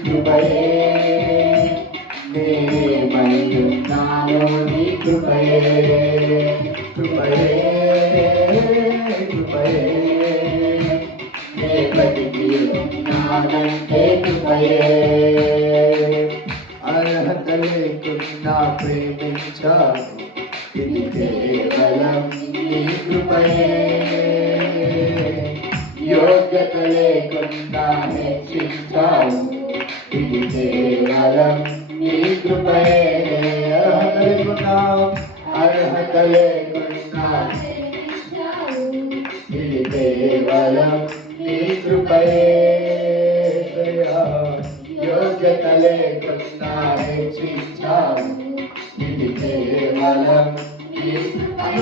కృపయే నేనేమయ్యున్నానో నీ కృపయే కృపయే కృపయే నే బతికి ఉన్నానంటే కృపయే అర్హత లేకున్నా ప్రేమించావు ఇది కేవలం నీ కృపయే యోగ్యత లేకుండా హెచ్చించావు ఇది కేవలం నీ కృపయే అర్హత లేకుండా ఇది కేవలం నీ కృపయే యోగ్యత లేకుండా హెచ్చించావు ఇది కేవలం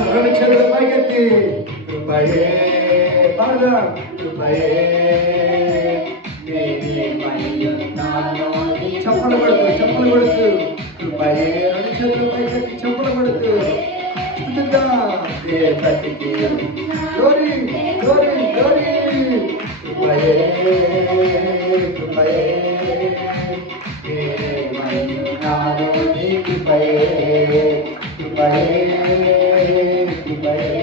రెండు చేతులు పైకెత్తి కృపయే కృపయే నేనేమయ్యున్నానో నీ చప్పలు పడుతూ కృపయే రెండు చేతులు పైకెత్తి చప్పలు పడుతూ బతికి గ్లోరీ గ్లోరీ గ్లోరీ కృపయే కృపయే నేనేమయ్యున్నానో నీ కృపయే కృపయే కృపయే